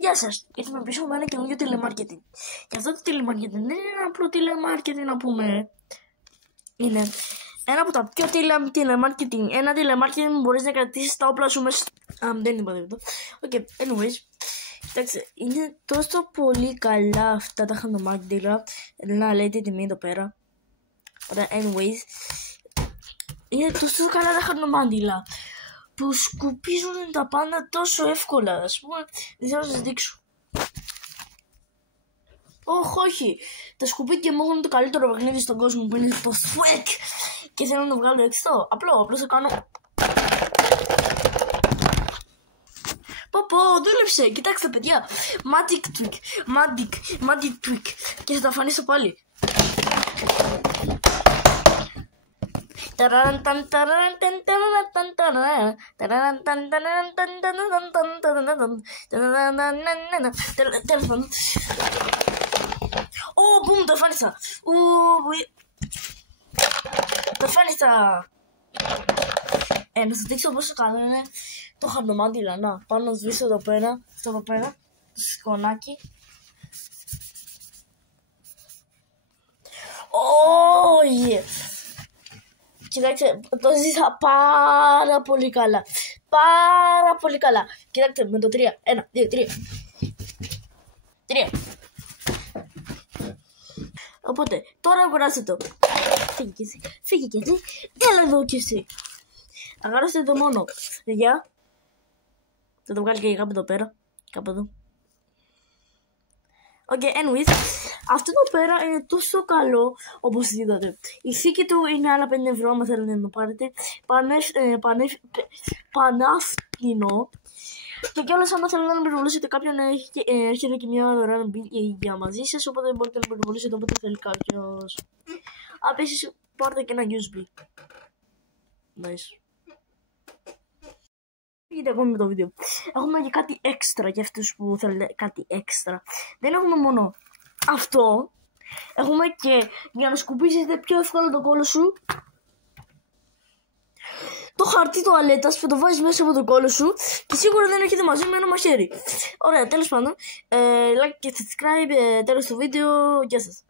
Γεια σας, ήρθαμε πίσω με ένα καινούργιο τηλεμάρκετινγκ. Και αυτό το τηλεμάρκετινγκ δεν είναι ένα απλό τηλεμάρκετινγκ να πούμε. Είναι ένα από τα πιο τηλεμάρκετινγκ. Ένα τηλεμάρκετινγκ που μπορείς να κρατήσεις τα όπλα σου μέσα. Δεν είπα αυτό. Ok, anyways. Κοιτάξτε, είναι τόσο πολύ καλά αυτά τα χαντομάρκετινγκ. Να λέτε τη τιμή εδώ πέρα. Ωραία, anyways. Είναι τόσο καλά τα χαντομάρκετινγκ που σκουπίζουν τα πάντα τόσο εύκολα. Ας πούμε, δεν θέλω να σας δείξω. Όχι. Τα σκουπίδια μου έχουν το καλύτερο παιχνίδι στον κόσμο που είναι το Swag. Και θέλω να το βγάλω έξω. Απλώς θα κάνω. Πω, δούλεψε. Κοιτάξτε, παιδιά. Magic trick. Και θα τα αφανίσω πάλι. Τέλος πάντων. Μπουμ, το αφάνισα. Το αφάνισα. Να σας δείξω πόσο καλό είναι το χαρτομάτιλα. Να, πάω να σβήσω εδώ πέρα. Αυτό εδώ πέρα. Το σκονάκι. Κοιτάξτε, το ζήσα πάρα πολύ καλά. Κοιτάξτε, με το 3. 1, 2, 3. Οπότε, τώρα αγοράστε το. Φύγε και εσύ. Έλα εδώ και εσύ. Αγοράστε το μόνο. Παιδιά. Θα το βγάλει και κάπου εδώ πέρα. Κάπου εδώ. Ok, anyways. Αυτό εδώ πέρα είναι τόσο καλό όπως είδατε. Η θήκη του είναι άλλα 5 ευρώ άμα θέλετε να το πάρετε. Πανάφθηνο. Και κιόλας άμα θέλετε να πυροβολήσετε κάποιον έρχεται και μια δωρεάν για μαζί σας. Οπότε μπορείτε να πυροβολήσετε όποτε θέλει κάποιος. Επίσης πάρτε και ένα USB. Nice. Φύγετε ακόμη με το βίντεο. Έχουμε και κάτι έξτρα για αυτούς που θέλετε κάτι έξτρα. Δεν έχουμε μόνο αυτό. Έχουμε και για να σκουπίσετε πιο εύκολα το κόλλο σου. Το χαρτί τουαλέτας που το βάζεις μέσα από το κόλλο σου. Και σίγουρα δεν έρχεται μαζί με ένα μαχαίρι. Ωραία, τέλος πάντων. Like και subscribe. Τέλος του βίντεο. Γεια σας.